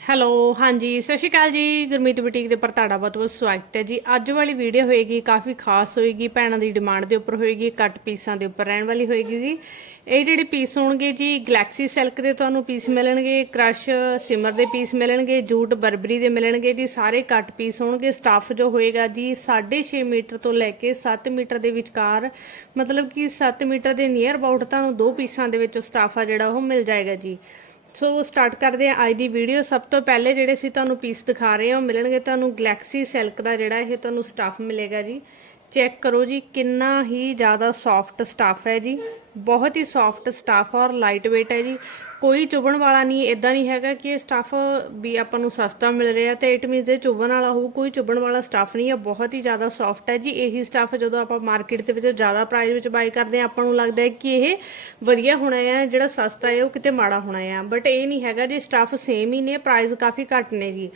Hello, ਹਾਂਜੀ, ਸਤਿ ਸ਼੍ਰੀ ਅਕਾਲ ਜੀ, ਗੁਰਮੀਤ ਬੁਟੀਕ ਦੇ ਪਰ ਤੁਹਾਡਾ ਬਹੁਤ ਬਹੁਤ ਸਵਾਗਤ ਹੈ ਜੀ। ਅੱਜ ਵਾਲੀ ਵੀਡੀਓ ਹੋਏਗੀ, ਕਾਫੀ ਖਾਸ ਹੋਏਗੀ, ਭੈਣਾਂ ਦੀ ਡਿਮਾਂਡ ਦੇ ਉੱਪਰ ਹੋਏਗੀ ਕੱਟ ਪੀਸਾਂ ਦੇ ਉੱਪਰ ਰਹਿਣ ਵਾਲੀ ਹੋਏਗੀ ਜੀ। ਇਹ ਜਿਹੜੇ ਪੀਸ ਹੋਣਗੇ ਜੀ ਗਲੈਕਸੀ ਸਿਲਕ ਦੇ ਤੁਹਾਨੂੰ ਪੀਸ ਮਿਲਣਗੇ ਕ੍ਰਸ਼ ਸਿਮਰ ਦੇ ਪੀਸ ਮਿਲਣਗੇ ਜੂਟ ਬਰਬਰੀ ਦੇ ਮਿਲਣਗੇ ਜੀ, ਸਾਰੇ ਕੱਟ ਪੀਸ ਹੋਣਗੇ। ਸਟਾਫ ਜੋ ਹੋਏਗਾ ਜੀ 6.5 ਮੀਟਰ ਤੋਂ ਲੈ ਕੇ 7 ਮੀਟਰ ਦੇ ਵਿਚਕਾਰ, ਮਤਲਬ ਕਿ 7 ਮੀਟਰ ਦੇ ਨੀਅਰ ਅਬਾਊਟ ਤੁਹਾਨੂੰ ਦੋ ਪੀਸਾਂ ਦੇ ਵਿੱਚ ਸਟਾਫ ਆ ਜਿਹੜਾ ਉਹ ਮਿਲ ਜਾਏਗਾ ਜੀ। ਸੋ ਸਟਾਰਟ ਕਰਦੇ ਹਾਂ ਅੱਜ ਦੀ ਵੀਡੀਓ ਸਭ ਤੋਂ ਪਹਿਲੇ ਜਿਹੜੇ ਸੀ ਤੁਹਾਨੂੰ ਪੀਸ ਦਿਖਾ ਰਹੇ ਹਾਂ, ਉਹ ਮਿਲਣਗੇ ਤੁਹਾਨੂੰ ਗਲੈਕਸੀ ਸਿਲਕ ਦਾ ਜਿਹੜਾ ਇਹ ਤੁਹਾਨੂੰ ਸਟੱਫ ਮਿਲੇਗਾ ਜੀ। ਚੈੱਕ ਕਰੋ ਜੀ, ਕਿੰਨਾ ਹੀ ਜ਼ਿਆਦਾ ਸੌਫਟ ਸਟੱਫ ਹੈ ਜੀ। ਬਹੁਤ ਹੀ ਸੌਫਟ ਸਟੱਫ ਔਰ ਲਾਈਟ weight ਹੈ ਜੀ। ਕੋਈ ਚੁਭਣ ਵਾਲਾ ਨਹੀਂ ਇਦਾਂ ਨਹੀਂ ਹੈਗਾ ਕਿ ਇਹ ਸਟੱਫ ਵੀ ਆਪਾਂ ਨੂੰ ਸਸਤਾ ਮਿਲ ਰਿਹਾ ਤੇ ਇਟ ਮੀਨਸ ਇਹ ਚੁਭਣ ਵਾਲਾ ਹੋਊ, ਕੋਈ ਚੁਭਣ ਵਾਲਾ ਸਟੱਫ ਨਹੀਂ ਹੈ, ਬਹੁਤ ਹੀ ਜ਼ਿਆਦਾ ਸੌਫਟ ਹੈ ਜੀ। ਇਹੀ ਸਟੱਫ ਜਦੋਂ ਆਪਾਂ ਮਾਰਕੀਟ ਦੇ ਵਿੱਚ ਜ਼ਿਆਦਾ ਪ੍ਰਾਈਸ ਵਿੱਚ ਬਾਈ ਕਰਦੇ ਹਾਂ, ਆਪਾਂ ਨੂੰ ਲੱਗਦਾ ਹੈ ਕਿ ਇਹ ਵਧੀਆ ਹੋਣਾ ਹੈ, ਜਿਹੜਾ ਸਸਤਾ ਹੈ, ਉਹ ਕਿਤੇ ਮਾੜਾ ਹੋਣਾ ਹੈ। ਬਟ ਇਹ ਨਹੀਂ ਹੈਗਾ ਜੀ ਸਟੱਫ ਸੇਮ ਹੀ ਨੇ ਪ੍ਰਾਈਸ ਕਾਫੀ ਘੱਟ ਨੇ ਜੀ।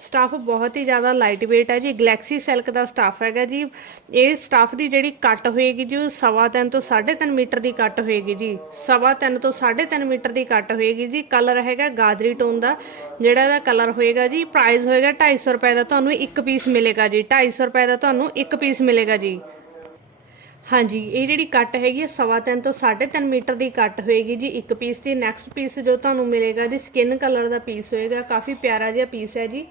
ਸਟਾਫ ਬਹੁਤ ਹੀ ਜ਼ਿਆਦਾ ਲਾਈਟ weight ਹੈ ਜੀ। ਗਲੈਕਸੀ ਸਿਲਕ ਦਾ ਸਟਾਫ ਹੈਗਾ ਜੀ। ਇਹ ਸਟਾਫ ਦੀ ਜਿਹੜੀ ਕੱਟ ਹੋਏਗੀ ਜੀ, ਉਹ ਸਵਾ ਤਿੰਨ ਤੋਂ 3.5 ਮੀਟਰ ਦੀ ਕੱਟ ਹੋਏਗੀ ਜੀ। ਸਵਾ ਤਿੰਨ ਤੋਂ 3.5 ਮੀਟਰ ਦੀ ਕੱਟ ਹੋਏਗੀ ਜੀ। ਕਲਰ ਹੈਗਾ ਗਾਜਰੀ ਟੋਨ ਦਾ। ਜਿਹੜਾ ਇਹਦਾ ਕਲਰ ਹੋਏਗਾ ਜੀ ਪ੍ਰਾਈਸ ਹੋਏਗਾ 250 ਰੁਪਏ ਦਾ। ਤੁਹਾਨੂੰ ਇੱਕ ਪੀਸ ਮਿਲੇਗਾ ਜੀ। 250 ਰੁਪਏ ਦਾ ਤੁਹਾਨੂੰ ਇੱਕ ਪੀਸ ਮਿਲੇਗਾ ਜੀ। ਹਾਂਜੀ, ਇਹ ਜਿਹੜੀ ਕੱਟ ਹੈਗੀ ਹੈ ਸਵਾ ਤਿੰਨ ਤੋਂ 3.5 ਮੀਟਰ ਦੀ ਕੱਟ ਹੋਏਗੀ ਜੀ, ਇੱਕ ਪੀਸ ਦੀ। ਨੈਕਸਟ ਪੀਸ ਜੋ ਤੁਹਾਨੂੰ ਮਿਲੇਗਾ ਜੀ ਸਕਿਨ ਕਲਰ ਦਾ ਪੀਸ ਹੋਏਗਾ। ਕਾਫੀ ਪਿਆਰਾ ਜਿਹਾ ਪੀਸ ਹੈ ਜੀ।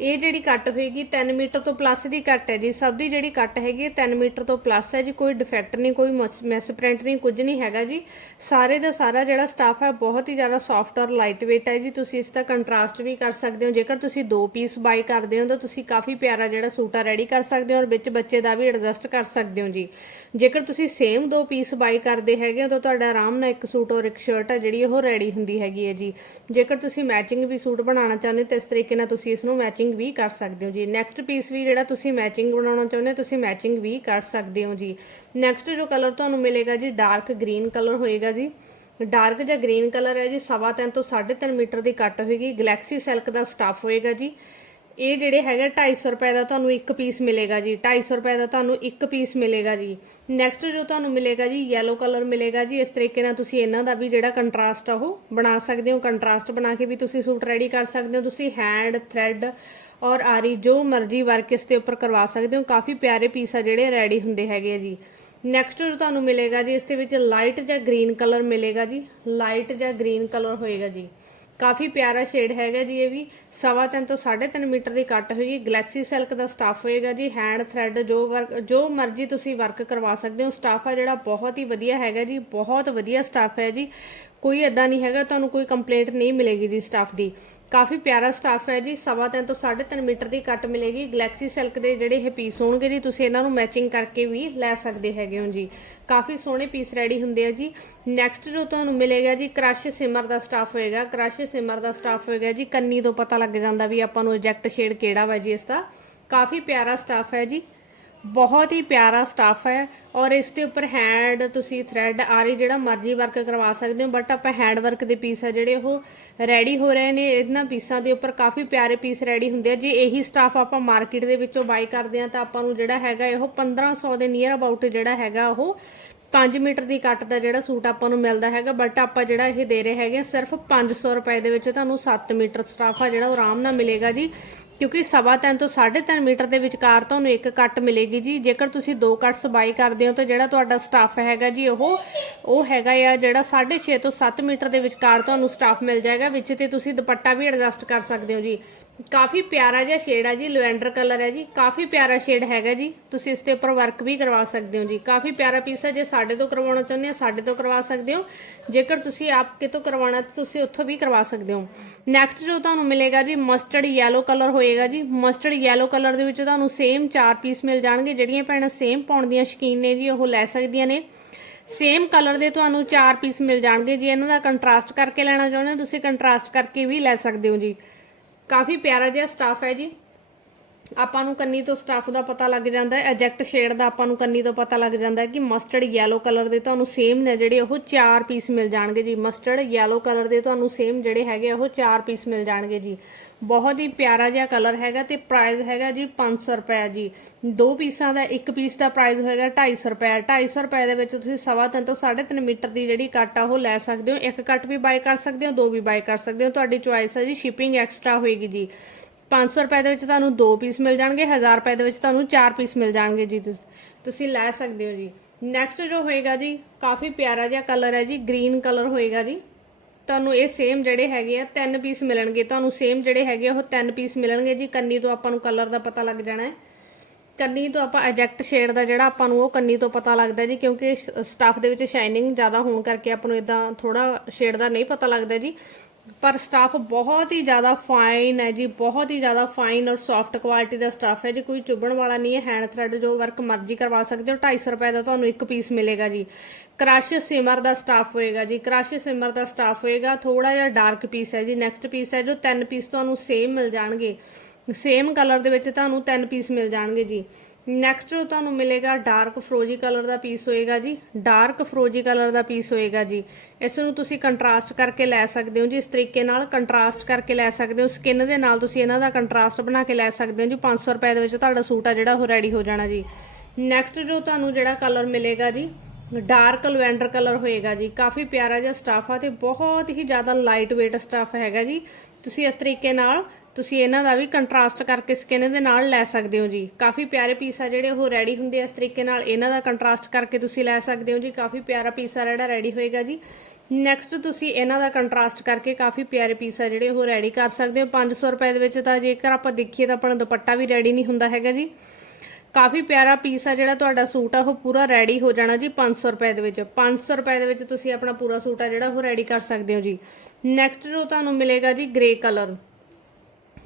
ਇਹ ਜਿਹੜੀ ਕੱਟ ਹੋਏਗੀ 3 ਮੀਟਰ ਤੋਂ ਪਲੱਸ ਦੀ ਕੱਟ ਹੈ ਜੀ। ਸਭ ਦੀ ਜਿਹੜੀ ਕੱਟ ਹੈਗੀ ਹੈ 3 ਮੀਟਰ ਤੋਂ ਪਲੱਸ ਹੈ ਜੀ। ਕੋਈ ਡਿਫੈਕਟ ਨਹੀਂ, ਕੋਈ ਮਿਸ ਪ੍ਰਿੰਟ ਨਹੀਂ, ਕੁਝ ਨਹੀਂ ਹੈਗਾ ਜੀ। ਸਾਰੇ ਦਾ ਸਾਰਾ ਜਿਹੜਾ ਸਟਾਫ ਹੈ, ਬਹੁਤ ਹੀ ਜ਼ਿਆਦਾ ਸੌਫਟ ਔਰ ਲਾਈਟ weight ਹੈ ਜੀ। ਤੁਸੀਂ ਇਸ ਦਾ ਕੰਟਰਾਸਟ ਵੀ ਕਰ ਸਕਦੇ ਹੋ। ਜੇਕਰ ਤੁਸੀਂ ਦੋ ਪੀਸ ਬਾਈ ਕਰਦੇ ਹੋ, ਤਾਂ ਤੁਸੀਂ ਕਾਫੀ ਪਿਆਰਾ ਜਿਹੜਾ ਸੂਟ ਆ ਰੈਡੀ ਕਰ ਸਕਦੇ ਹੋ ਔਰ ਵਿੱਚ ਬੱਚੇ ਦਾ ਵੀ ਐਡਜਸਟ ਕਰ ਸਕਦੇ ਹੋ ਜੀ। ਜੇਕਰ ਤੁਸੀਂ ਸੇਮ ਦੋ ਪੀਸ ਬਾਈ ਕਰਦੇ ਹੈਗੇ ਹੋ, ਤਾਂ ਤੁਹਾਡਾ ਆਰਾਮ ਨਾਲ ਇੱਕ ਸੂਟ ਔਰ ਇੱਕ ਸ਼ਰਟ ਹੈ ਜਿਹੜੀ ਉਹ ਰੈਡੀ ਹੁੰਦੀ ਹੈਗੀ ਹੈ ਜੀ। ਜੇਕਰ ਤੁਸੀਂ ਮੈਚਿੰਗ ਵੀ ਸੂਟ ਬਣਾਉਣਾ ਚਾਹੁੰਦੇ ਹੋ, ਤਾਂ ਇਸ ਤਰੀਕੇ ਨਾਲ ਤੁਸੀਂ ਇਸ ਨੂੰ ਮੈਚਿੰਗ ਵੀ ਕਰ ਸਕਦੇ ਹੋ ਜੀ। ਨੈਕਸਟ ਪੀਸ ਵੀ ਜਿਹੜਾ ਤੁਸੀਂ ਮੈਚਿੰਗ ਬਣਾਉਣਾ ਚਾਹੁੰਦੇ ਹੋ, ਤੁਸੀਂ ਮੈਚਿੰਗ ਵੀ ਕਰ ਸਕਦੇ ਹੋ ਜੀ। ਨੈਕਸਟ ਜੋ ਕਲਰ ਤੁਹਾਨੂੰ ਮਿਲੇਗਾ ਜੀ ਡਾਰਕ ਗ੍ਰੀਨ ਕਲਰ ਹੋਏਗਾ ਜੀ। ਡਾਰਕ ਜਾਂ ਗ੍ਰੀਨ ਕਲਰ ਹੈ ਜੀ, ਸਵਾ ਤਿੰਨ ਤੋਂ 3.5 ਮੀਟਰ ਦੀ ਕੱਟ ਹੋਏਗੀ। ਗਲੈਕਸੀ ਸਿਲਕ ਦਾ ਸਟਾਫ ਹੋਏਗਾ ਜੀ। ਇਹ ਜਿਹੜੇ ਹੈਗਾ 250 ਰੁਪਏ ਦਾ ਤੁਹਾਨੂੰ ਇੱਕ ਪੀਸ ਮਿਲੇਗਾ ਜੀ 250 ਰੁਪਏ ਦਾ ਤੁਹਾਨੂੰ ਇੱਕ ਪੀਸ ਮਿਲੇਗਾ ਜੀ। ਨੈਕਸਟ ਜੋ ਤੁਹਾਨੂੰ ਮਿਲੇਗਾ ਜੀ, yellow ਕਲਰ ਮਿਲੇਗਾ ਜੀ। ਇਸ ਤਰੀਕੇ ਨਾਲ ਤੁਸੀਂ ਇਹਨਾਂ ਦਾ ਵੀ ਜਿਹੜਾ ਕੰਟਰਾਸਟ ਆ ਉਹ ਬਣਾ ਸਕਦੇ ਹੋ ਕੰਟਰਾਸਟ ਬਣਾ ਕੇ ਵੀ ਤੁਸੀਂ ਸੂਟ ਰੈਡੀ ਕਰ ਸਕਦੇ ਹੋ। ਤੁਸੀਂ ਹੈਂਡ ਥ੍ਰੈਡ ਔਰ ਆਰੀ ਜੋ ਮਰਜ਼ੀ ਵਰਕ ਇਸ ਦੇ ਉੱਪਰ ਕਰਵਾ ਸਕਦੇ ਹੋ। ਕਾਫੀ ਪਿਆਰੇ ਪੀਸ ਆ ਜਿਹੜੇ ਰੈਡੀ ਹੁੰਦੇ ਹੈਗੇ ਆ ਜੀ। ਨੈਕਸਟ ਜੋ ਤੁਹਾਨੂੰ ਮਿਲੇਗਾ ਜੀ, ਇਸ ਦੇ ਵਿੱਚ ਲਾਈਟ ਜਾਂ ਗ੍ਰੀਨ ਕਲਰ ਮਿਲੇਗਾ ਜੀ। ਲਾਈਟ ਜਾਂ ਗ੍ਰੀਨ ਕਲਰ ਹੋਏਗਾ ਜੀ। ਕਾਫੀ ਪਿਆਰਾ ਸ਼ੇਡ ਹੈਗਾ ਜੀ ਇਹ ਵੀ। ਸਵਾ ਤਿੰਨ ਤੋਂ 3.5 ਮੀਟਰ ਦੀ ਕੱਟ ਹੋਏਗੀ। ਗਲੈਕਸੀ ਸਿਲਕ ਦਾ ਸਟਾਫ ਹੋਏਗਾ ਜੀ। ਹੈਂਡ ਥ੍ਰੈਡ ਜੋ ਵਰਕ ਜੋ ਮਰਜ਼ੀ ਤੁਸੀਂ ਵਰਕ ਕਰਵਾ ਸਕਦੇ ਹੋ। ਸਟਾਫ ਆ ਜਿਹੜਾ ਬਹੁਤ ਹੀ ਵਧੀਆ ਹੈਗਾ ਜੀ। ਬਹੁਤ ਵਧੀਆ ਸਟਾਫ ਹੈ ਜੀ। ਕੋਈ ਇਦਾਂ ਨਹੀਂ ਹੈਗਾ, ਤੁਹਾਨੂੰ ਕੋਈ ਕੰਪਲੇਂਟ ਨਹੀਂ ਮਿਲੇਗੀ ਜੀ ਸਟਾਫ ਦੀ। ਕਾਫੀ ਪਿਆਰਾ ਸਟਾਫ ਹੈ ਜੀ, ਸਵਾ ਤਿੰਨ ਤੋਂ 3.5 ਮੀਟਰ ਦੀ ਕੱਟ ਮਿਲੇਗੀ। ਗਲੈਕਸੀ ਸਿਲਕ ਦੇ ਜਿਹੜੇ ਇਹ ਪੀਸ ਹੋਣਗੇ ਜੀ, ਤੁਸੀਂ ਇਹਨਾਂ ਨੂੰ ਮੈਚਿੰਗ ਕਰਕੇ ਵੀ ਲੈ ਸਕਦੇ ਹੈਗੇ ਹੋ ਜੀ। ਕਾਫੀ ਸੋਹਣੇ ਪੀਸ ਰੈਡੀ ਹੁੰਦੇ ਆ ਜੀ। ਨੈਕਸਟ ਜੋ ਤੁਹਾਨੂੰ ਮਿਲੇਗਾ ਜੀ ਕ੍ਰਸ਼ ਸਿਮਰ ਦਾ ਸਟਾਫ ਹੋਏਗਾ। ਕ੍ਰਸ਼ ਸਿਮਰ ਦਾ ਸਟਾਫ ਹੋਏਗਾ ਜੀ, ਕੰਨੀ ਤੋਂ ਪਤਾ ਲੱਗ ਜਾਂਦਾ ਵੀ ਆਪਾਂ ਨੂੰ ਐਜੈਕਟ ਸ਼ੇਡ ਕਿਹੜਾ ਵਾ ਜੀ ਇਸ ਦਾ। ਕਾਫੀ ਪਿਆਰਾ ਸਟਾਫ ਹੈ ਜੀ। ਬਹੁਤ ਹੀ ਪਿਆਰਾ ਸਟੱਫ ਹੈ ਔਰ ਇਸ ਦੇ ਉੱਪਰ ਹੈਂਡ ਤੁਸੀਂ ਥ੍ਰੈਡ ਆਰੀ ਜਿਹੜਾ ਮਰਜ਼ੀ ਵਰਕ ਕਰਵਾ ਸਕਦੇ ਹੋ ਬਟ ਆਪਾਂ ਹੈਂਡ ਵਰਕ ਦੇ ਪੀਸ ਆ ਜਿਹੜੇ ਉਹ ਰੈਡੀ ਹੋ ਰਹੇ ਨੇ। ਇਹਨਾਂ ਪੀਸਾਂ ਦੇ ਉੱਪਰ ਕਾਫੀ ਪਿਆਰੇ ਪੀਸ ਰੈਡੀ ਹੁੰਦੇ ਆ। ਜੇ ਇਹੀ ਸਟੱਫ ਆਪਾਂ ਮਾਰਕੀਟ ਦੇ ਵਿੱਚੋਂ ਬਾਈ ਕਰਦੇ ਆ ਤਾਂ ਆਪਾਂ ਨੂੰ ਜਿਹੜਾ ਹੈਗਾ ਇਹ 1500 ਦੇ ਨੀਅਰ ਅਬਾਊਟ ਜਿਹੜਾ ਹੈਗਾ ਉਹ 5 ਮੀਟਰ ਦੀ ਕੱਟ ਦਾ ਜਿਹੜਾ ਸੂਟ ਆਪਾਂ ਨੂੰ ਮਿਲਦਾ ਹੈਗਾ। ਬਟ ਆਪਾਂ ਜਿਹੜਾ ਇਹ ਦੇ ਰਹੇ ਹੈਗੇ ਆ ਸਿਰਫ 500 ਰੁਪਏ ਦੇ ਵਿੱਚ ਤੁਹਾਨੂੰ 7 ਮੀਟਰ ਸਟਾਫ ਆ ਜਿਹੜਾ ਉਹ ਆਰਾਮ ਨਾਲ ਮਿਲੇਗਾ ਜੀ। ਕਿਉਂਕਿ ਸਵਾ ਤਿੰਨ ਤੋਂ 3.5 ਮੀਟਰ ਦੇ ਵਿਚਕਾਰ ਤੁਹਾਨੂੰ ਇੱਕ ਕੱਟ ਮਿਲੇਗੀ ਜੀ। ਜੇਕਰ ਤੁਸੀਂ ਦੋ ਕੱਟਸ ਬਾਈ ਕਰਦੇ ਹੋ ਤਾਂ ਜਿਹੜਾ ਤੁਹਾਡਾ ਸਟਾਫ ਹੈਗਾ ਜੀ, ਉਹ ਉਹ ਹੈਗਾ ਆ ਜਿਹੜਾ 6.5 ਤੋਂ 7 ਮੀਟਰ ਦੇ ਵਿਚਕਾਰ ਤੁਹਾਨੂੰ ਸਟਾਫ ਮਿਲ ਜਾਏਗਾ, ਵਿੱਚ ਤੇ ਤੁਸੀਂ ਦੁਪੱਟਾ ਵੀ ਐਡਜਸਟ ਕਰ ਸਕਦੇ ਹੋ ਜੀ। ਕਾਫੀ ਪਿਆਰਾ ਜਿਹਾ ਸ਼ੇਡ ਹੈ ਜੀ, ਲਵੈਂਡਰ ਕਲਰ ਹੈ ਜੀ। ਕਾਫੀ ਪਿਆਰਾ ਸ਼ੇਡ ਹੈਗਾ ਜੀ। ਤੁਸੀਂ ਇਸ ਦੇ ਉੱਪਰ ਵਰਕ ਵੀ ਕਰਵਾ ਸਕਦੇ ਹੋ ਜੀ। ਕਾਫੀ ਪਿਆਰਾ ਪੀਸ ਹੈ ਜੇ ਸਾਡੇ ਤੋਂ ਕਰਵਾਉਣਾ ਚਾਹੁੰਦੇ ਹੋ ਸਾਡੇ ਤੋਂ ਕਰਵਾ ਸਕਦੇ ਹੋ। ਜੇਕਰ ਤੁਸੀਂ ਆਪ ਕਿਤੋਂ ਕਰਵਾਉਣਾ ਤਾਂ ਤੁਸੀਂ ਉੱਥੋਂ ਵੀ ਕਰਵਾ ਸਕਦੇ ਹੋ। ਨੈਕਸਟ ਜੋ ਤੁਹਾਨੂੰ ਮਿਲੇਗਾ ਜੀ ਮਸਟਰਡ ਯੈਲੋ ਕਲਰ ਹੋਏ ਹੋਏਗਾ ਜੀ। ਮਸਟਰਡ ਯੈਲੋ ਕਲਰ ਦੇ ਵਿੱਚ ਤੁਹਾਨੂੰ ਸੇਮ ਚਾਰ ਪੀਸ ਮਿਲ ਜਾਣਗੇ। ਜਿਹੜੀਆਂ ਭੈਣਾਂ ਸੇਮ ਪਾਉਣ ਦੀਆਂ ਸ਼ਕੀਨ ਨੇ ਜੀ, ਉਹ ਲੈ ਸਕਦੀਆਂ ਨੇ। ਸੇਮ ਕਲਰ ਦੇ ਤੁਹਾਨੂੰ ਚਾਰ ਪੀਸ ਮਿਲ ਜਾਣਗੇ। ਜੀ ਇਹਨਾਂ ਦਾ ਕੰਟਰਾਸਟ ਕਰਕੇ ਲੈਣਾ ਚਾਹੁੰਦੇ ਹੋ, ਤੁਸੀਂ ਕੰਟਰਾਸਟ ਕਰਕੇ ਵੀ ਲੈ ਸਕਦੇ ਹੋ ਜੀ। ਕਾਫੀ ਪਿਆਰਾ ਜਿਹਾ ਸਟਾਫ ਹੈ ਜੀ। ਆਪਾਂ ਨੂੰ ਕੰਨੀ ਤੋਂ ਸਟਾਫ ਦਾ ਪਤਾ ਲੱਗ ਜਾਂਦਾ ਹੈ ਐਜੈਕਟ ਸ਼ੇਡ ਦਾ ਆਪਾਂ ਨੂੰ ਕੰਨੀ ਤੋਂ ਪਤਾ ਲੱਗ ਜਾਂਦਾ ਹੈ ਕਿ ਮਸਟਰਡ ਯੈਲੋ ਕਲਰ ਦੇ ਤੁਹਾਨੂੰ ਸੇਮ ਨੇ ਜਿਹੜੇ ਉਹ ਚਾਰ ਪੀਸ ਮਿਲ ਜਾਣਗੇ ਜੀ। ਮਸਟਰਡ ਯੈਲੋ ਕਲਰ ਦੇ ਤੁਹਾਨੂੰ ਸੇਮ ਜਿਹੜੇ ਹੈਗੇ ਉਹ ਚਾਰ ਪੀਸ ਮਿਲ ਜਾਣਗੇ ਜੀ। ਬਹੁਤ ਹੀ ਪਿਆਰਾ ਜਿਹਾ ਕਲਰ ਹੈਗਾ ਤੇ ਪ੍ਰਾਈਸ ਹੈਗਾ ਜੀ 500 ਰੁਪਏ ਜੀ। ਦੋ ਪੀਸਾਂ ਦਾ ਇੱਕ ਪੀਸ ਦਾ ਪ੍ਰਾਈਸ ਹੋਏਗਾ 250 ਰੁਪਏ। 250 ਰੁਪਏ ਦੇ ਵਿੱਚ ਤੁਸੀਂ ਸਵਾ ਤਿੰਨ ਤੋਂ 3.5 ਮੀਟਰ ਦੀ ਜਿਹੜੀ ਕੱਟ ਆ, ਉਹ ਲੈ ਸਕਦੇ ਹੋ। ਇੱਕ ਕੱਟ ਵੀ ਬਾਈ ਕਰ ਸਕਦੇ ਹੋ, ਦੋ ਵੀ ਬਾਈ ਕਰ ਸਕਦੇ ਹੋ। ਤੁਹਾਡੀ ਚੁਆਇਸ ਹੈ ਜੀ ਸ਼ਿਪਿੰਗ ਐਕਸਟਰਾ ਹੋਏਗੀ ਜੀ। 500 ਰੁਪਏ ਦੇ ਵਿੱਚ ਤੁਹਾਨੂੰ ਦੋ ਪੀਸ ਮਿਲ ਜਾਣਗੇ 1000 ਰੁਪਏ ਦੇ ਵਿੱਚ ਤੁਹਾਨੂੰ ਚਾਰ ਪੀਸ ਮਿਲ ਜਾਣਗੇ ਜੀ ਤੁਸੀਂ ਲੈ ਸਕਦੇ ਹੋ ਜੀ। ਨੈਕਸਟ ਜੋ ਹੋਏਗਾ ਜੀ, ਕਾਫੀ ਪਿਆਰਾ ਜਿਹਾ ਕਲਰ ਹੈ ਜੀ ਗ੍ਰੀਨ ਕਲਰ ਹੋਏਗਾ ਜੀ। ਤੁਹਾਨੂੰ ਇਹ ਸੇਮ ਜਿਹੜੇ ਹੈਗੇ ਆ, ਤਿੰਨ ਪੀਸ ਮਿਲਣਗੇ। ਤੁਹਾਨੂੰ ਸੇਮ ਜਿਹੜੇ ਹੈਗੇ ਆ, ਉਹ ਤਿੰਨ ਪੀਸ ਮਿਲਣਗੇ ਜੀ। ਕੰਨੀ ਤੋਂ ਆਪਾਂ ਨੂੰ ਕਲਰ ਦਾ ਪਤਾ ਲੱਗ ਜਾਣਾ ਹੈ। ਕੰਨੀ ਤੋਂ ਆਪਾਂ ਐਜੈਕਟ ਸ਼ੇਡ ਦਾ ਜਿਹੜਾ ਆਪਾਂ ਨੂੰ ਉਹ ਕੰਨੀ ਤੋਂ ਪਤਾ ਲੱਗਦਾ ਜੀ, ਕਿਉਂਕਿ ਸਟਾਫ ਦੇ ਵਿੱਚ ਸ਼ਾਈਨਿੰਗ ਜ਼ਿਆਦਾ ਹੋਣ ਕਰਕੇ ਆਪਾਂ ਨੂੰ ਇਦਾਂ ਥੋੜਾ ਸ਼ੇਡ ਦਾ ਨਹੀਂ ਪਤਾ ਲੱਗਦਾ ਜੀ। ਪਰ ਸਟਾਫ ਬਹੁਤ ਹੀ ਜ਼ਿਆਦਾ ਫਾਈਨ ਹੈ ਜੀ, ਬਹੁਤ ਹੀ ਜ਼ਿਆਦਾ ਫਾਈਨ ਔਰ ਸੌਫਟ ਕੁਆਲਿਟੀ ਦਾ ਸਟਾਫ ਹੈ ਜੀ। ਕੋਈ ਚੁੱਭਣ ਵਾਲਾ ਨਹੀਂ ਹੈ ਹੈਂਡ ਥ੍ਰੈਡ ਜੋ ਵਰਕ ਮਰਜ਼ੀ ਕਰਵਾ ਸਕਦੇ ਹੋ 250 ਰੁਪਏ ਦਾ ਤੁਹਾਨੂੰ ਇੱਕ ਪੀਸ ਮਿਲੇਗਾ ਜੀ। ਕ੍ਰਸ਼ ਸਿਮਰ ਦਾ ਸਟਾਫ ਹੋਏਗਾ ਜੀ, ਕ੍ਰਸ਼ ਸਿਮਰ ਦਾ ਸਟਾਫ ਹੋਏਗਾ ਥੋੜਾ ਜਿਹਾ ਡਾਰਕ ਪੀਸ ਹੈ ਜੀ ਨੈਕਸਟ ਪੀਸ ਹੈ ਜੋ ਤਿੰਨ ਪੀਸ ਤੁਹਾਨੂੰ ਸੇਮ ਮਿਲ ਜਾਣਗੇ। ਸੇਮ ਕਲਰ ਦੇ ਵਿੱਚ ਤੁਹਾਨੂੰ ਤਿੰਨ ਪੀਸ ਮਿਲ ਜਾਣਗੇ ਜੀ। ਨੈਕਸਟ ਜੋ ਤੁਹਾਨੂੰ ਮਿਲੇਗਾ ਡਾਰਕ ਫਰੋਜੀ ਕਲਰ ਦਾ ਪੀਸ ਹੋਏਗਾ ਜੀ। ਡਾਰਕ ਫਰੋਜੀ ਕਲਰ ਦਾ ਪੀਸ ਹੋਏਗਾ ਜੀ। ਇਸ ਨੂੰ ਤੁਸੀਂ ਕੰਟਰਾਸਟ ਕਰਕੇ ਲੈ ਸਕਦੇ ਹੋ ਜੀ। ਇਸ ਤਰੀਕੇ ਨਾਲ ਕੰਟਰਾਸਟ ਕਰਕੇ ਲੈ ਸਕਦੇ ਹੋ। ਸਕਿਨ ਦੇ ਨਾਲ ਤੁਸੀਂ ਇਹਨਾਂ ਦਾ ਕੰਟਰਾਸਟ ਬਣਾ ਕੇ ਲੈ ਸਕਦੇ ਹੋ ਜੀ। 500 ਰੁਪਏ ਦੇ ਵਿੱਚ ਤੁਹਾਡਾ ਸੂਟ ਆ ਜਿਹੜਾ, ਉਹ ਰੈਡੀ ਹੋ ਜਾਣਾ ਜੀ। ਨੈਕਸਟ ਜੋ ਤੁਹਾਨੂੰ ਜਿਹੜਾ ਕਲਰ ਮਿਲੇਗਾ ਜੀ ਡਾਰਕ ਲਵੈਂਡਰ ਕਲਰ ਹੋਏਗਾ ਜੀ। ਕਾਫੀ ਪਿਆਰਾ ਜਿਹਾ ਸਟਾਫ ਆ ਤੇ ਬਹੁਤ ਹੀ ਜ਼ਿਆਦਾ ਲਾਈਟ weight ਸਟਾਫ ਹੈਗਾ ਜੀ। ਤੁਸੀਂ ਇਸ ਤਰੀਕੇ ਨਾਲ ਤੁਸੀਂ ਇਹਨਾਂ ਦਾ ਵੀ ਕੰਟਰਾਸਟ ਕਰਕੇ ਸਕਿਨ ਦੇ ਨਾਲ ਲੈ ਸਕਦੇ ਹੋ ਜੀ। ਕਾਫੀ ਪਿਆਰੇ ਪੀਸ ਆ ਜਿਹੜੇ ਉਹ ਰੈਡੀ ਹੁੰਦੇ ਆ ਇਸ ਤਰੀਕੇ ਨਾਲ। ਇਹਨਾਂ ਦਾ ਕੰਟਰਾਸਟ ਕਰਕੇ ਤੁਸੀਂ ਲੈ ਸਕਦੇ ਹੋ ਜੀ। ਕਾਫੀ ਪਿਆਰਾ ਪੀਸ ਆ ਜਿਹੜਾ ਰੈਡੀ ਹੋਏਗਾ ਜੀ। ਨੈਕਸਟ ਤੁਸੀਂ ਇਹਨਾਂ ਦਾ ਕੰਟਰਾਸਟ ਕਰਕੇ ਕਾਫੀ ਪਿਆਰੇ ਪੀਸ ਆ ਜਿਹੜੇ ਉਹ ਰੈਡੀ ਕਰ ਸਕਦੇ ਹੋ। 500 ਰੁਪਏ ਦੇ ਵਿੱਚ ਤਾਂ ਜੇਕਰ ਆਪਾਂ ਦੇਖੀਏ ਤਾਂ ਆਪਣਾ ਦੁਪੱਟਾ ਵੀ ਰੈਡੀ ਨਹੀਂ ਹੁੰਦਾ ਹੈਗਾ ਜੀ। ਕਾਫੀ ਪਿਆਰਾ ਪੀਸ ਆ ਜਿਹੜਾ ਤੁਹਾਡਾ ਸੂਟ ਆ, ਉਹ ਪੂਰਾ ਰੈਡੀ ਹੋ ਜਾਣਾ ਜੀ 500 ਰੁਪਏ ਦੇ ਵਿੱਚ। 500 ਰੁਪਏ ਦੇ ਵਿੱਚ ਤੁਸੀਂ ਆਪਣਾ ਪੂਰਾ ਸੂਟ ਆ ਜਿਹੜਾ ਉਹ ਰੈਡੀ ਕਰ ਸਕਦੇ ਹੋ ਜੀ। ਨੈਕਸਟ ਜੋ ਤੁਹਾਨੂੰ ਮਿਲੇਗਾ ਜੀ ਗ੍ਰੇ ਕਲਰ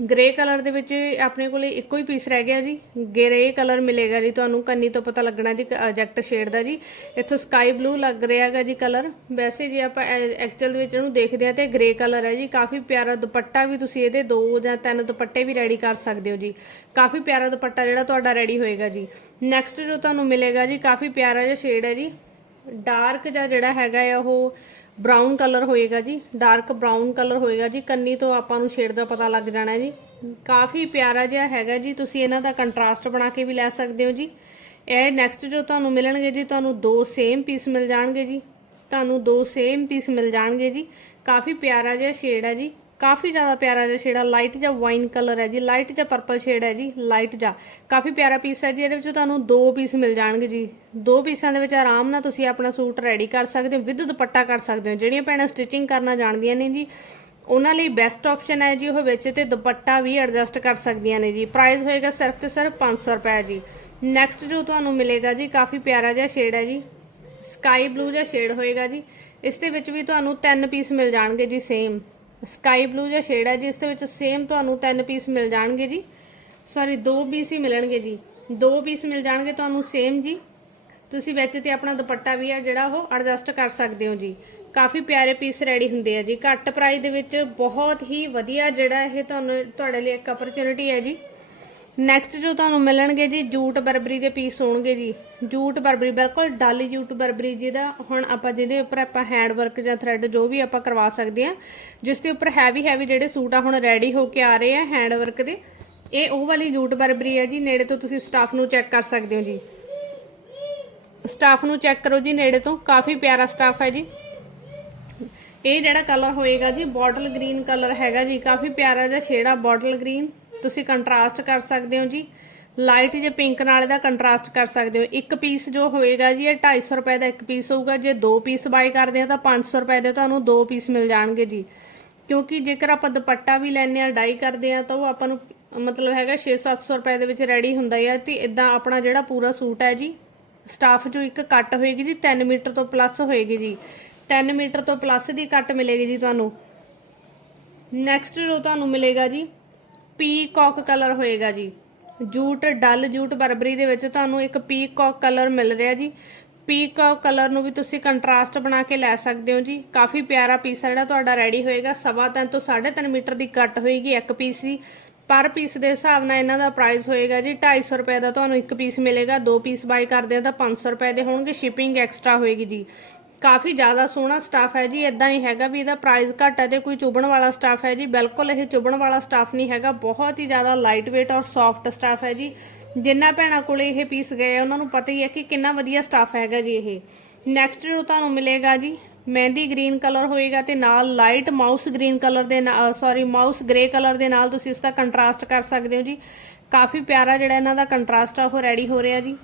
ਗ੍ਰੇ ਕਲਰ ਦੇ ਵਿੱਚ ਆਪਣੇ ਕੋਲੇ ਇੱਕੋ ਹੀ ਪੀਸ ਰਹਿ ਗਿਆ ਜੀ। ਗ੍ਰੇ ਕਲਰ ਮਿਲੇਗਾ ਜੀ ਤੁਹਾਨੂੰ, ਕੰਨੀ ਤੋਂ ਪਤਾ ਲੱਗਣਾ ਜੀ ਐਜੈਕਟ ਸ਼ੇਡ ਦਾ ਜੀ। ਇੱਥੋਂ ਸਕਾਈ ਬਲੂ ਲੱਗ ਰਿਹਾ ਹੈਗਾ ਜੀ ਕਲਰ ਵੈਸੇ ਜੇ ਆਪਾਂ ਐਕਚੁਅਲ ਦੇ ਵਿੱਚ ਇਹਨੂੰ ਦੇਖਦੇ ਆ ਤੇ ਗ੍ਰੇ ਕਲਰ ਹੈ ਜੀ। ਕਾਫੀ ਪਿਆਰਾ ਦੁਪੱਟਾ ਵੀ ਤੁਸੀਂ ਇਹਦੇ ਦੋ ਜਾਂ ਤਿੰਨ ਦੁਪੱਟੇ ਵੀ ਰੈਡੀ ਕਰ ਸਕਦੇ ਹੋ ਜੀ। ਕਾਫੀ ਪਿਆਰਾ ਦੁਪੱਟਾ ਜਿਹੜਾ ਤੁਹਾਡਾ ਰੈਡੀ ਹੋਏਗਾ ਜੀ। ਨੈਕਸਟ ਜੋ ਤੁਹਾਨੂੰ ਮਿਲੇਗਾ ਜੀ, ਕਾਫੀ ਪਿਆਰਾ ਜਿਹਾ ਸ਼ੇਡ ਹੈ ਜੀ। ਡਾਰਕ ਜਿਹਾ ਜਿਹੜਾ ਹੈਗਾ ਆ ਉਹ ਬਰਾਊਨ ਕਲਰ ਹੋਏਗਾ ਜੀ ਡਾਰਕ ਬਰਾਊਨ ਕਲਰ ਹੋਏਗਾ ਜੀ, ਕੰਨੀ ਤੋਂ ਆਪਾਂ ਨੂੰ ਸ਼ੇਡ ਦਾ ਪਤਾ ਲੱਗ ਜਾਣਾ ਜੀ। ਕਾਫੀ ਪਿਆਰਾ ਜਿਹਾ ਹੈਗਾ ਜੀ, ਤੁਸੀਂ ਇਹਨਾਂ ਦਾ ਕੰਟਰਾਸਟ ਬਣਾ ਕੇ ਵੀ ਲੈ ਸਕਦੇ ਹੋ ਜੀ। ਇਹ ਨੈਕਸਟ ਜੋ ਤੁਹਾਨੂੰ ਮਿਲਣਗੇ ਜੀ, ਤੁਹਾਨੂੰ ਦੋ ਸੇਮ ਪੀਸ ਮਿਲ ਜਾਣਗੇ ਜੀ। ਤੁਹਾਨੂੰ ਦੋ ਸੇਮ ਪੀਸ ਮਿਲ ਜਾਣਗੇ ਜੀ। ਕਾਫੀ ਪਿਆਰਾ ਜਿਹਾ ਸ਼ੇਡ ਹੈ ਜੀ। ਕਾਫੀ ਜ਼ਿਆਦਾ ਪਿਆਰਾ ਜਿਹਾ ਸ਼ੇਡ ਆ ਲਾਈਟ ਜਿਹਾ ਵਾਈਨ ਕਲਰ ਹੈ ਜੀ ਲਾਈਟ ਜਿਹਾ ਪਰਪਲ ਸ਼ੇਡ ਹੈ ਜੀ ਲਾਈਟ ਜਿਹਾ। ਕਾਫੀ ਪਿਆਰਾ ਪੀਸ ਹੈ ਜੀ, ਇਹਦੇ ਵਿੱਚ ਤੁਹਾਨੂੰ ਦੋ ਪੀਸ ਮਿਲ ਜਾਣਗੇ ਜੀ। ਦੋ ਪੀਸਾਂ ਦੇ ਵਿੱਚ ਆਰਾਮ ਨਾਲ ਤੁਸੀਂ ਆਪਣਾ ਸੂਟ ਰੈਡੀ ਕਰ ਸਕਦੇ ਹੋ, ਵਿਦ ਦੁਪੱਟਾ ਕਰ ਸਕਦੇ ਹੋ। ਜਿਹੜੀਆਂ ਭੈਣਾਂ ਸਟਿਚਿੰਗ ਕਰਨਾ ਜਾਣਦੀਆਂ ਨੇ ਜੀ, ਉਹਨਾਂ ਲਈ ਬੈਸਟ ਆਪਸ਼ਨ ਹੈ ਜੀ, ਉਹ ਵਿੱਚ ਤੇ ਦੁਪੱਟਾ ਵੀ ਐਡਜਸਟ ਕਰ ਸਕਦੀਆਂ ਨੇ ਜੀ। ਪ੍ਰਾਈਸ ਹੋਏਗਾ ਸਿਰਫ ਤੇ ਸਿਰਫ 500 ਰੁਪਏ ਜੀ। ਨੈਕਸਟ ਜੋ ਤੁਹਾਨੂੰ ਮਿਲੇਗਾ ਜੀ, ਕਾਫੀ ਪਿਆਰਾ ਜਿਹਾ ਸ਼ੇਡ ਹੈ ਜੀ। ਸਕਾਈ ਬਲੂ ਜਿਹਾ ਸ਼ੇਡ ਹੋਏਗਾ ਜੀ। ਇਸ ਦੇ ਵਿੱਚ ਵੀ ਤੁਹਾਨੂੰ ਤਿੰਨ ਪੀਸ ਮਿਲ ਜਾਣਗੇ ਜੀ ਸੇਮ ਸਕਾਈ ਬਲੂ ਜਿਹਾ ਸ਼ੇਡ ਹੈ ਜੀ, ਇਸ ਦੇ ਵਿੱਚ ਸੇਮ ਤੁਹਾਨੂੰ ਤਿੰਨ ਪੀਸ ਮਿਲ ਜਾਣਗੇ ਜੀ। ਸੌਰੀ ਦੋ ਪੀਸ ਹੀ ਮਿਲਣਗੇ ਜੀ। ਦੋ ਪੀਸ ਮਿਲ ਜਾਣਗੇ ਤੁਹਾਨੂੰ ਸੇਮ ਜੀ। ਤੁਸੀਂ ਵਿੱਚ ਤੇ ਆਪਣਾ ਦੁਪੱਟਾ ਵੀ ਆ ਜਿਹੜਾ ਉਹ ਐਡਜਸਟ ਕਰ ਸਕਦੇ ਹੋ ਜੀ। ਕਾਫੀ ਪਿਆਰੇ ਪੀਸ ਰੈਡੀ ਹੁੰਦੇ ਆ ਜੀ। ਘੱਟ ਪ੍ਰਾਈਸ ਦੇ ਵਿੱਚ ਬਹੁਤ ਹੀ ਵਧੀਆ ਜਿਹੜਾ ਇਹ ਤੁਹਾਨੂੰ ਤੁਹਾਡੇ ਲਈ ਇੱਕ ਅਪਰਚੂਨਿਟੀ ਹੈ ਜੀ। ਨੈਕਸਟ ਜੋ ਤੁਹਾਨੂੰ ਮਿਲਣਗੇ ਜੀ, ਜੂਟ ਬਰਬਰੀ ਦੇ ਪੀਸ ਹੋਣਗੇ ਜੀ। ਜੂਟ ਬਰਬਰੀ, ਬਿਲਕੁਲ ਡਲ ਜੂਟ ਬਰਬਰੀ ਜਿਹਦਾ ਹੁਣ ਆਪਾਂ ਜਿਹਦੇ ਉੱਪਰ ਆਪਾਂ ਹੈਂਡ ਵਰਕ ਜਾਂ ਥ੍ਰੈਡ ਜੋ ਵੀ ਆਪਾਂ ਕਰਵਾ ਸਕਦੇ ਆ ਜਿਸ ਦੇ ਉੱਪਰ ਹੈਵੀ ਹੈਵੀ ਜਿਹੜੇ ਸੂਟ ਆ ਹੁਣ ਰੈਡੀ ਹੋ ਕੇ ਆ ਰਹੇ ਆ ਹੈਂਡ ਵਰਕ ਦੇ, ਇਹ ਉਹ ਵਾਲੀ ਜੂਟ ਬਰਬਰੀ ਹੈ ਜੀ, ਨੇੜੇ ਤੋਂ ਤੁਸੀਂ ਸਟਾਫ ਨੂੰ ਚੈੱਕ ਕਰ ਸਕਦੇ ਹੋ ਜੀ। ਸਟਾਫ ਨੂੰ ਚੈੱਕ ਕਰੋ ਜੀ, ਨੇੜੇ ਤੋਂ, ਕਾਫੀ ਪਿਆਰਾ ਸਟਾਫ ਹੈ ਜੀ। ਇਹ ਜਿਹੜਾ ਕਲਰ ਹੋਏਗਾ ਜੀ ਬੋਟਲ ਗ੍ਰੀਨ ਕਲਰ ਹੈਗਾ ਜੀ, ਕਾਫੀ ਪਿਆਰਾ ਜਿਹਾ ਸ਼ੇਡ ਬੋਟਲ ਗ੍ਰੀਨ ਤੁਸੀਂ ਕੰਟਰਾਸਟ ਕਰ ਸਕਦੇ ਹੋ ਜੀ। ਲਾਈਟ ਜੇ ਪਿੰਕ ਨਾਲ ਇਹਦਾ ਕੰਟਰਾਸਟ ਕਰ ਸਕਦੇ ਹੋ। ਇੱਕ ਪੀਸ ਜੋ ਹੋਏਗਾ ਜੀ, ਇਹ 250 ਰੁਪਏ ਦਾ ਇੱਕ ਪੀਸ ਹੋਊਗਾ। ਜੇ ਦੋ ਪੀਸ ਬਾਈ ਕਰਦੇ ਆ ਤਾਂ 500 ਰੁਪਏ ਦੇ ਤੁਹਾਨੂੰ ਦੋ ਪੀਸ ਮਿਲ ਜਾਣਗੇ ਜੀ। ਕਿਉਂਕਿ ਜੇਕਰ ਆਪਾਂ ਦੁਪੱਟਾ ਵੀ ਲੈਣੇ ਆ, ਡਾਈ ਕਰਦੇ ਆ, ਤਾਂ ਉਹ ਆਪਾਂ ਨੂੰ ਮਤਲਬ ਹੈਗਾ 6-700 ਰੁਪਏ ਦੇ ਵਿੱਚ ਰੈਡੀ ਹੁੰਦਾ ਹੈ ਤੇ ਇਦਾਂ ਆਪਣਾ ਜਿਹੜਾ ਪੂਰਾ ਸੂਟ ਹੈ ਜੀ ਸਟਾਫ ਜੋ ਇੱਕ ਕੱਟ ਹੋਏਗੀ ਜੀ 3 ਮੀਟਰ ਤੋਂ ਪਲੱਸ ਹੋਏਗੀ ਜੀ। 3 ਮੀਟਰ ਤੋਂ ਪਲੱਸ ਦੀ ਕੱਟ ਮਿਲੇਗੀ ਜੀ ਤੁਹਾਨੂੰ। ਨੈਕਸਟ ਜੋ ਤੁਹਾਨੂੰ ਮਿਲੇਗਾ ਜੀ ਪੀਕੌਕ ਕਲਰ ਹੋਏਗਾ ਜੀ। ਜੂਟ, ਡਲ ਜੂਟ ਬਰਬਰੀ ਦੇ ਵਿੱਚ ਤੁਹਾਨੂੰ ਇੱਕ ਪੀਕੌਕ ਕਲਰ ਮਿਲ ਰਿਹਾ ਜੀ। ਪੀਕੌਕ ਕਲਰ ਨੂੰ ਵੀ ਤੁਸੀਂ ਕੰਟਰਾਸਟ ਬਣਾ ਕੇ ਲੈ ਸਕਦੇ ਹੋ ਜੀ। ਕਾਫੀ ਪਿਆਰਾ ਪੀਸ ਜਿਹੜਾ ਤੁਹਾਡਾ ਰੈਡੀ ਹੋਏਗਾ। ਸਵਾ ਤਿੰਨ ਤੋਂ 3.5 ਮੀਟਰ ਦੀ ਕੱਟ ਹੋਏਗੀ ਇੱਕ ਪੀਸ ਦੀ। ਪਰ ਪੀਸ ਦੇ ਹਿਸਾਬ ਨਾਲ ਇਹਨਾਂ ਦਾ ਪ੍ਰਾਈਸ ਹੋਏਗਾ ਜੀ 250 ਰੁਪਏ ਦਾ ਤੁਹਾਨੂੰ ਇੱਕ ਪੀਸ ਮਿਲੇਗਾ। ਦੋ ਪੀਸ ਬਾਈ ਕਰਦੇ ਆ ਤਾਂ 500 ਰੁਪਏ ਦੇ ਹੋਣਗੇ। ਸ਼ਿਪਿੰਗ ਐਕਸਟਰਾ ਹੋਏਗੀ ਜੀ। ਕਾਫੀ ਜ਼ਿਆਦਾ ਸੋਹਣਾ ਸਟਾਫ ਹੈ ਜੀ ਇਦਾਂ ਨਹੀਂ ਹੈਗਾ ਵੀ ਇਹਦਾ ਪ੍ਰਾਈਸ ਘੱਟ ਹੈ ਤੇ ਕੋਈ ਚੁਭਣ ਵਾਲਾ ਸਟਾਫ ਹੈ ਜੀ, ਬਿਲਕੁਲ ਇਹ ਚੁਭਣ ਵਾਲਾ ਸਟਾਫ ਨਹੀਂ ਹੈਗਾ, ਬਹੁਤ ਹੀ ਜ਼ਿਆਦਾ ਲਾਈਟ weight ਔਰ ਸੌਫਟ ਸਟਾਫ ਹੈ ਜੀ। ਜਿੰਨਾ ਭੈਣਾਂ ਕੋਲੇ ਇਹ ਪੀਸ ਗਏ ਉਹਨਾਂ ਨੂੰ ਪਤਾ ਹੀ ਹੈ ਕਿ ਕਿੰਨਾ ਵਧੀਆ ਸਟਾਫ ਹੈਗਾ ਜੀ ਇਹ। ਨੈਕਸਟ ਜੋ ਤੁਹਾਨੂੰ ਮਿਲੇਗਾ ਜੀ, ਮਹਿੰਦੀ ਗ੍ਰੀਨ ਕਲਰ ਹੋਏਗਾ ਤੇ ਨਾਲ ਲਾਈਟ ਮਾਊਸ ਗ੍ਰੀਨ ਕਲਰ ਦੇ ਨਾਲ ਸੌਰੀ ਮਾਊਸ ਗ੍ਰੇ ਕਲਰ ਦੇ ਨਾਲ ਤੁਸੀਂ ਇਸ ਦਾ ਕੰਟਰਾਸਟ ਕਰ ਸਕਦੇ ਹੋ ਜੀ। ਕਾਫੀ ਪਿਆਰਾ ਜਿਹੜਾ ਇਹਨਾਂ ਦਾ ਕੰਟਰਾਸਟ ਆ, ਉਹ ਰੈਡੀ ਹੋ ਰਿਹਾ ਜੀ।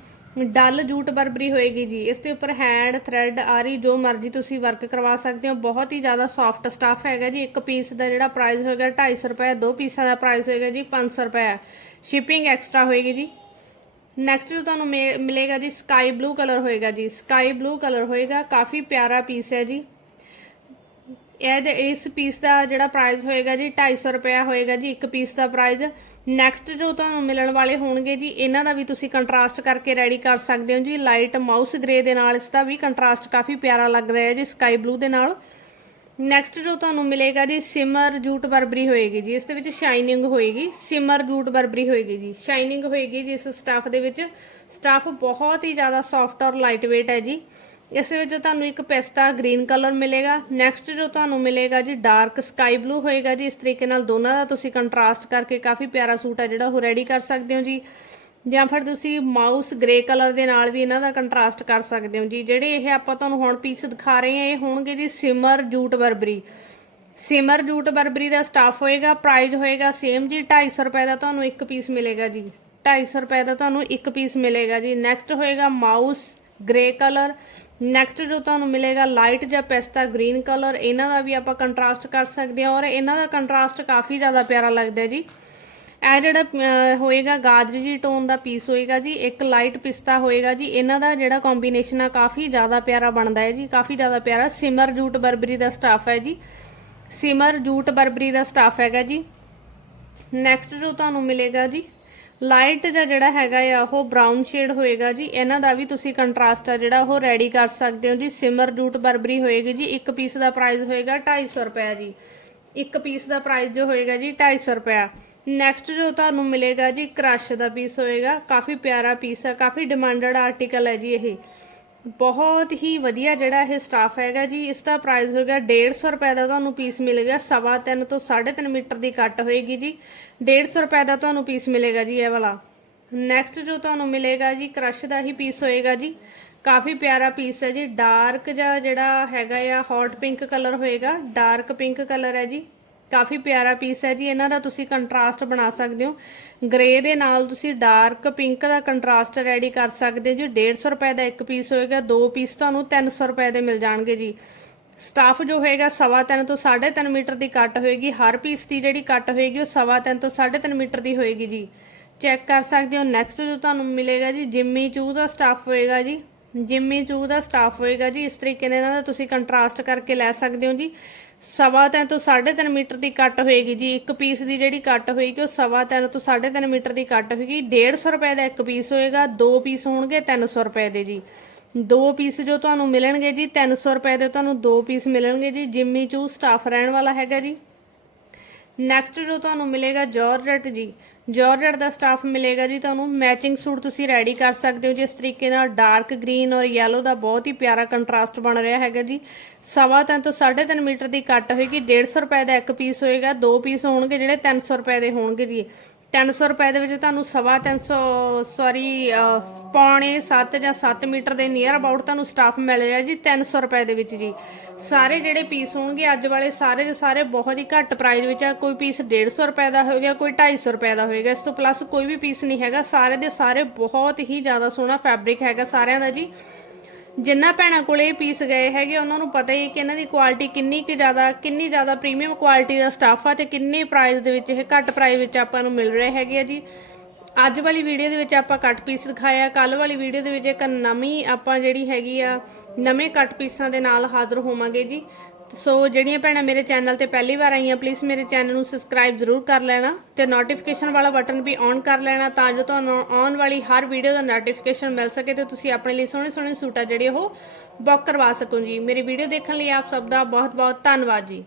ਡਲ ਜੂਟ ਬਰਬਰੀ ਹੋਏਗੀ ਜੀ। ਇਸ ਦੇ ਉੱਪਰ ਹੈਂਡ ਥ੍ਰੈਡ ਆਰੀ, ਜੋ ਮਰਜ਼ੀ ਤੁਸੀਂ ਵਰਕ ਕਰਵਾ ਸਕਦੇ ਹੋ। ਬਹੁਤ ਹੀ ਜ਼ਿਆਦਾ ਸੌਫਟ ਸਟੱਫ ਹੈਗਾ ਜੀ। ਇੱਕ ਪੀਸ ਦਾ ਜਿਹੜਾ ਪ੍ਰਾਈਸ ਹੋਏਗਾ 250 ਰੁਪਏ, ਦੋ ਪੀਸਾਂ ਦਾ ਪ੍ਰਾਈਸ ਹੋਏਗਾ ਜੀ 500 ਰੁਪਏ। ਸ਼ਿਪਿੰਗ ਐਕਸਟਰਾ ਹੋਏਗੀ ਜੀ। ਨੈਕਸਟ ਜੋ ਤੁਹਾਨੂੰ ਮਿ- ਮਿਲੇਗਾ ਜੀ ਸਕਾਈ ਬਲੂ ਕਲਰ ਹੋਏਗਾ ਜੀ। ਸਕਾਈ ਬਲੂ ਕਲਰ ਹੋਏਗਾ। ਕਾਫੀ ਪਿਆਰਾ ਪੀਸ ਹੈ ਜੀ। ਇਹ ਦੇ- ਇਸ ਪੀਸ ਦਾ ਜਿਹੜਾ ਪ੍ਰਾਈਸ ਹੋਏਗਾ ਜੀ 250 ਰੁਪਇਆ ਹੋਏਗਾ ਜੀ, ਇੱਕ ਪੀਸ ਦਾ ਪ੍ਰਾਈਸ ਨੈਕਸਟ ਜੋ ਤੁਹਾਨੂੰ ਮਿਲਣ ਵਾਲੇ ਹੋਣਗੇ ਜੀ, ਇਹਨਾਂ ਦਾ ਵੀ ਤੁਸੀਂ ਕੰਟਰਾਸਟ ਕਰਕੇ ਰੈਡੀ ਕਰ ਸਕਦੇ ਹੋ ਜੀ। ਲਾਈਟ ਮਾਊਸ ਗ੍ਰੇ ਦੇ ਨਾਲ ਇਸ ਦਾ ਵੀ ਕੰਟਰਾਸਟ ਕਾਫੀ ਪਿਆਰਾ ਲੱਗ ਰਿਹਾ ਹੈ ਜੀ ਸਕਾਈ ਬਲੂ ਦੇ ਨਾਲ। ਨੈਕਸਟ ਜੋ ਤੁਹਾਨੂੰ ਮਿਲੇਗਾ ਜੀ ਸਿਮਰ ਜੂਟ ਬਰਬਰੀ ਹੋਏਗੀ ਜੀ, ਇਸ ਦੇ ਵਿੱਚ ਸ਼ਾਈਨਿੰਗ ਹੋਏਗੀ। ਸਿਮਰ ਜੂਟ ਬਰਬਰੀ ਹੋਏਗੀ ਜੀ ਸ਼ਾਈਨਿੰਗ ਹੋਏਗੀ ਜੀ ਇਸ ਸਟਾਫ ਦੇ ਵਿੱਚ। ਸਟਾਫ ਬਹੁਤ ਹੀ ਜ਼ਿਆਦਾ ਸੌਫਟ ਔਰ ਲਾਈਟ weight ਹੈ ਜੀ। ਇਸ ਦੇ ਵਿੱਚ ਤੁਹਾਨੂੰ ਇੱਕ ਪਿਸਤਾ ਗ੍ਰੀਨ ਕਲਰ ਮਿਲੇਗਾ। ਨੈਕਸਟ ਜੋ ਤੁਹਾਨੂੰ ਮਿਲੇਗਾ ਜੀ ਡਾਰਕ ਸਕਾਈ ਬਲੂ ਹੋਏਗਾ ਜੀ। ਇਸ ਤਰੀਕੇ ਨਾਲ ਦੋਨਾਂ ਦਾ ਤੁਸੀਂ ਕੰਟਰਾਸਟ ਕਰਕੇ ਕਾਫੀ ਪਿਆਰਾ ਸੂਟ ਆ ਜਿਹੜਾ, ਉਹ ਰੈਡੀ ਕਰ ਸਕਦੇ ਹੋ ਜੀ। ਜਾਂ ਫਿਰ ਤੁਸੀਂ ਮਾਊਸ ਗ੍ਰੇ ਕਲਰ ਦੇ ਨਾਲ ਵੀ ਇਹਨਾਂ ਦਾ ਕੰਟਰਾਸਟ ਕਰ ਸਕਦੇ ਹੋ ਜੀ। ਜਿਹੜੇ ਇਹ ਆਪਾਂ ਤੁਹਾਨੂੰ ਹੁਣ ਪੀਸ ਦਿਖਾ ਰਹੇ ਹਾਂ, ਇਹ ਹੋਣਗੇ ਜੀ ਸਿਮਰ ਜੂਟ ਬਰਬਰੀ ਸਿਮਰ ਜੂਟ ਬਰਬਰੀ ਦਾ ਸਟਾਫ ਹੋਏਗਾ ਪ੍ਰਾਈਸ ਹੋਏਗਾ ਸੇਮ ਜੀ। 250 ਰੁਪਏ ਦਾ ਤੁਹਾਨੂੰ ਇੱਕ ਪੀਸ ਮਿਲੇਗਾ ਜੀ। 250 ਰੁਪਏ ਦਾ ਤੁਹਾਨੂੰ ਇੱਕ ਪੀਸ ਮਿਲੇਗਾ ਜੀ। ਨੈਕਸਟ ਹੋਏਗਾ ਮਾਊਸ ਗ੍ਰੇ ਕਲਰ ਨੈਕਸਟ ਜੋ ਤੁਹਾਨੂੰ ਮਿਲੇਗਾ ਲਾਈਟ ਜਾਂ ਪਿਸਤਾ ਗ੍ਰੀਨ ਕਲਰ ਇਹਨਾਂ ਦਾ ਵੀ ਆਪਾਂ ਕੰਟਰਾਸਟ ਕਰ ਸਕਦੇ ਹਾਂ ਔਰ ਇਹਨਾਂ ਦਾ ਕੰਟਰਾਸਟ ਕਾਫੀ ਜ਼ਿਆਦਾ ਪਿਆਰਾ ਲੱਗਦਾ ਹੈ ਜੀ। ਇਹ ਜਿਹੜਾ ਹੋਏਗਾ ਗਾਜਰੀ ਟੋਨ ਦਾ ਪੀਸ ਹੋਏਗਾ ਜੀ, ਇੱਕ ਲਾਈਟ ਪਿਸਤਾ ਹੋਏਗਾ ਜੀ, ਇਹਨਾਂ ਦਾ ਜਿਹੜਾ ਕੰਬੀਨੇਸ਼ਨ ਆ ਕਾਫੀ ਜ਼ਿਆਦਾ ਪਿਆਰਾ ਬਣਦਾ ਹੈ ਜੀ, ਕਾਫੀ ਜ਼ਿਆਦਾ ਪਿਆਰਾ। ਸਿਮਰ ਜੂਟ ਬਰਬਰੀ ਦਾ ਸਟਾਫ ਹੈ ਜੀ। ਸਿਮਰ ਜੂਟ ਬਰਬਰੀ ਦਾ ਸਟਾਫ ਹੈਗਾ ਜੀ। ਨੈਕਸਟ ਜੋ ਤੁਹਾਨੂੰ ਮਿਲੇਗਾ ਜੀ ਲਾਈਟ ਜਾਂ ਜਿਹੜਾ ਹੈਗਾ ਆ, ਉਹ ਬਰਾਊਨ ਸ਼ੇਡ ਹੋਏਗਾ ਜੀ। ਇਹਨਾਂ ਦਾ ਵੀ ਤੁਸੀਂ ਕੰਟਰਾਸਟ ਆ ਜਿਹੜਾ, ਉਹ ਰੈਡੀ ਕਰ ਸਕਦੇ ਹੋ ਜੀ। ਸਿਮਰ ਜੂਟ ਬਰਬਰੀ ਹੋਏਗੀ ਜੀ। ਇੱਕ ਪੀਸ ਦਾ ਪ੍ਰਾਈਸ ਹੋਏਗਾ 250 ਰੁਪਏ ਜੀ। ਇੱਕ ਪੀਸ ਦਾ ਪ੍ਰਾਈਸ ਜੋ ਹੋਏਗਾ ਜੀ 250 ਰੁਪਏ ਨੈਕਸਟ ਜੋ ਤੁਹਾਨੂੰ ਮਿਲੇਗਾ ਜੀ ਕ੍ਰਸ਼ ਦਾ ਪੀਸ ਹੋਏਗਾ। ਕਾਫੀ ਪਿਆਰਾ ਪੀਸ ਹੈ ਕਾਫੀ ਡਿਮਾਂਡਡ ਆਰਟੀਕਲ ਹੈ ਜੀ ਇਹ। ਬਹੁਤ ਹੀ ਵਧੀਆ ਜਿਹੜਾ ਇਹ ਸਟਾਫ ਹੈਗਾ ਜੀ। ਇਸ ਦਾ ਪ੍ਰਾਈਸ ਹੋਏਗਾ 150 ਰੁਪਏ ਦਾ ਤੁਹਾਨੂੰ ਪੀਸ ਮਿਲੇਗਾ ਸਵਾ ਤਿੰਨ ਤੋਂ 3.5 ਮੀਟਰ ਦੀ ਕੱਟ ਹੋਏਗੀ ਜੀ। 150 ਰੁਪਏ ਦਾ ਤੁਹਾਨੂੰ ਪੀਸ ਮਿਲੇਗਾ ਜੀ ਇਹ ਵਾਲਾ। ਨੈਕਸਟ ਜੋ ਤੁਹਾਨੂੰ ਮਿਲੇਗਾ ਜੀ ਕ੍ਰਸ਼ ਦਾ ਹੀ ਪੀਸ ਹੋਏਗਾ ਜੀ। ਕਾਫੀ ਪਿਆਰਾ ਪੀਸ ਹੈ ਜੀ। ਡਾਰਕ ਜਿਹਾ ਜਿਹੜਾ ਹੈਗਾ ਆ ਹੌਟ ਪਿੰਕ ਕਲਰ ਹੋਏਗਾ। ਡਾਰਕ ਪਿੰਕ ਕਲਰ ਹੈ ਜੀ। ਕਾਫੀ ਪਿਆਰਾ ਪੀਸ ਹੈ ਜੀ, ਇਹਨਾਂ ਦਾ ਤੁਸੀਂ ਕੰਟਰਾਸਟ ਬਣਾ ਸਕਦੇ ਹੋ। ਗ੍ਰੇ ਦੇ ਨਾਲ ਤੁਸੀਂ ਡਾਰਕ ਪਿੰਕ ਦਾ ਕੰਟਰਾਸਟ ਰੈਡੀ ਕਰ ਸਕਦੇ ਹੋ ਜੀ। 150 ਰੁਪਏ ਦਾ ਇੱਕ ਪੀਸ ਹੋਏਗਾ, ਦੋ ਪੀਸ ਤੁਹਾਨੂੰ 300 ਰੁਪਏ ਦੇ ਮਿਲ ਜਾਣਗੇ ਜੀ। ਸਟਾਫ ਜੋ ਹੋਏਗਾ, ਸਵਾ ਤਿੰਨ ਤੋਂ 3.5 ਮੀਟਰ ਦੀ ਕੱਟ ਹੋਏਗੀ। ਹਰ ਪੀਸ ਦੀ ਜਿਹੜੀ ਕੱਟ ਹੋਏਗੀ, ਉਹ ਸਵਾ ਤਿੰਨ ਤੋਂ 3.5 ਮੀਟਰ ਦੀ ਹੋਏਗੀ ਜੀ। ਚੈੱਕ ਕਰ ਸਕਦੇ ਹੋ ਨੈਕਸਟ ਜੋ ਤੁਹਾਨੂੰ ਮਿਲੇਗਾ ਜੀ ਜਿੰਮੀ ਚੂ ਦਾ ਸਟਾਫ ਹੋਏਗਾ ਜੀ। ਜਿੰਮੀ ਚੂ ਦਾ ਸਟਾਫ ਹੋਏਗਾ ਜੀ। ਇਸ ਤਰੀਕੇ ਨਾਲ ਇਹਨਾਂ ਦਾ ਤੁਸੀਂ ਕੰਟਰਾਸਟ ਕਰਕੇ ਲੈ ਸਕਦੇ ਹੋ ਜੀ। ਸਵਾ ਤਿੰਨ ਤੋਂ 3.5 ਮੀਟਰ ਦੀ ਕੱਟ ਹੋਏਗੀ ਜੀ। ਇੱਕ ਪੀਸ ਦੀ ਜਿਹੜੀ ਕੱਟ ਹੋਏਗੀ, ਉਹ ਸਵਾ ਤਿੰਨ ਤੋਂ 3.5 ਮੀਟਰ ਦੀ ਕੱਟ ਹੋਏਗੀ। 150 ਰੁਪਏ ਦਾ ਇੱਕ ਪੀਸ ਹੋਏਗਾ, ਦੋ ਪੀਸ ਹੋਣਗੇ 300 ਰੁਪਏ ਦੇ ਜੀ। ਦੋ ਪੀਸ ਜੋ ਤੁਹਾਨੂੰ ਮਿਲਣਗੇ ਜੀ 300 ਰੁਪਏ ਦੇ ਤੁਹਾਨੂੰ ਦੋ ਪੀਸ ਮਿਲਣਗੇ ਜੀ। ਜਿੰਮੀ ਚੂ ਸਟਾਫ ਰਹਿਣ ਵਾਲਾ ਹੈਗਾ ਜੀ। ਨੈਕਸਟ ਜੋ ਤੁਹਾਨੂੰ ਮਿਲੇਗਾ ਜਾਰਜਟ ਜੀ। ਜਾਰਜਟ ਦਾ ਸਟਾਫ ਮਿਲੇਗਾ ਜੀ ਤੁਹਾਨੂੰ। ਮੈਚਿੰਗ ਸੂਟ ਤੁਸੀਂ ਰੈਡੀ ਕਰ ਸਕਦੇ ਹੋ ਜਿਸ ਤਰੀਕੇ ਨਾਲ ਡਾਰਕ ਗ੍ਰੀਨ ਔਰ ਯੈਲੋ ਦਾ ਬਹੁਤ ਹੀ ਪਿਆਰਾ ਕੰਟਰਾਸਟ ਬਣ ਰਿਹਾ ਹੈਗਾ ਜੀ। ਸਵਾ ਤਿੰਨ ਤੋਂ 3.5 ਮੀਟਰ ਦੀ ਕੱਟ ਹੋਏਗੀ। 150 ਰੁਪਏ ਦਾ ਇੱਕ ਪੀਸ ਹੋਏਗਾ। ਦੋ ਪੀਸ ਹੋਣਗੇ ਜਿਹੜੇ 300 ਰੁਪਏ ਦੇ ਹੋਣਗੇ ਜੀ। 300 ਰੁਪਏ ਦੇ ਵਿੱਚ ਤੁਹਾਨੂੰ ਸਵਾ 300 ਸੌਰੀ ਪੌਣੇ 7 ਜਾਂ 7 ਮੀਟਰ ਦੇ ਨੀਅਰ ਅਬਾਊਟ ਤੁਹਾਨੂੰ ਸਟਾਫ ਮਿਲ ਰਿਹਾ ਜੀ 300 ਰੁਪਏ ਦੇ ਵਿੱਚ ਜੀ। ਸਾਰੇ ਜਿਹੜੇ ਪੀਸ ਹੋਣਗੇ, ਅੱਜ ਵਾਲੇ ਸਾਰੇ ਦੇ ਸਾਰੇ ਬਹੁਤ ਹੀ ਘੱਟ ਪ੍ਰਾਈਸ ਵਿੱਚ ਆ। ਕੋਈ ਪੀਸ 150 ਰੁਪਏ ਦਾ ਹੋਏਗਾ, ਕੋਈ 250 ਰੁਪਏ ਦਾ ਹੋਏਗਾ। ਇਸ ਤੋਂ ਪਲੱਸ ਕੋਈ ਵੀ ਪੀਸ ਨਹੀਂ ਹੈਗਾ। ਸਾਰੇ ਦੇ ਸਾਰੇ ਬਹੁਤ ਹੀ ਜ਼ਿਆਦਾ ਸੋਹਣਾ ਫੈਬਰਿਕ ਹੈਗਾ ਸਾਰਿਆਂ ਦਾ ਜੀ। ਜਿੰਨਾ ਭੈਣਾਂ ਕੋਲੇ ਇਹ ਪੀਸ ਗਏ ਹੈਗੇ, ਉਹਨਾਂ ਨੂੰ ਪਤਾ ਹੀ ਹੈ ਕਿ ਇਹਨਾਂ ਦੀ ਕੁਆਲਿਟੀ ਕਿੰਨੀ ਕਿ ਜ਼ਿਆਦਾ, ਕਿੰਨੀ ਜ਼ਿਆਦਾ ਪ੍ਰੀਮੀਅਮ ਕੁਆਲਿਟੀ ਦਾ ਸਟਾਫ ਆ ਤੇ ਕਿੰਨੇ ਪ੍ਰਾਈਸ ਦੇ ਵਿੱਚ ਇਹ ਘੱਟ ਪ੍ਰਾਈਸ ਵਿੱਚ ਆਪਾਂ ਨੂੰ ਮਿਲ ਰਹੇ ਹੈਗੇ ਆ ਜੀ। ਅੱਜ ਵਾਲੀ ਵੀਡੀਓ ਦੇ ਵਿੱਚ ਆਪਾਂ ਕੱਟ ਪੀਸ ਦਿਖਾਇਆ ਕੱਲ ਵਾਲੀ ਵੀਡੀਓ ਦੇ ਵਿੱਚ ਇੱਕ ਨਵੀਂ ਆਪਾਂ ਜਿਹੜੀ ਹੈਗੀ ਆ, ਨਵੇਂ ਕੱਟ ਪੀਸਾਂ ਦੇ ਨਾਲ ਹਾਜ਼ਰ ਹੋਵਾਂਗੇ ਜੀ। ਸੋ ਜਿਹੜੀਆਂ ਭੈਣਾਂ ਮੇਰੇ ਚੈਨਲ ਤੇ ਪਹਿਲੀ ਵਾਰ ਆਈਆਂ ਪਲੀਜ਼ ਮੇਰੇ ਚੈਨਲ ਨੂੰ ਸਬਸਕ੍ਰਾਈਬ ਜ਼ਰੂਰ ਕਰ ਲੈਣਾ ਤੇ ਨੋਟੀਫਿਕੇਸ਼ਨ ਵਾਲਾ ਬਟਨ ਵੀ ਔਨ ਕਰ ਲੈਣਾ ਤਾਂ ਜੋ ਤੁਹਾਨੂੰ ਆਉਣ ਵਾਲੀ ਹਰ ਵੀਡੀਓ ਦਾ ਨੋਟੀਫਿਕੇਸ਼ਨ ਮਿਲ ਸਕੇ ਤੇ ਤੁਸੀਂ ਆਪਣੇ ਲਈ ਸੋਹਣੇ ਸੋਹਣੇ ਸੂਟਾਂ ਜਿਹੜੇ ਉਹ ਬੁੱਕ ਕਰਵਾ ਸਕੋ ਜੀ। ਮੇਰੀ ਵੀਡੀਓ ਦੇਖਣ ਲਈ ਆਪ ਸਭ ਦਾ ਬਹੁਤ ਬਹੁਤ ਧੰਨਵਾਦ ਜੀ।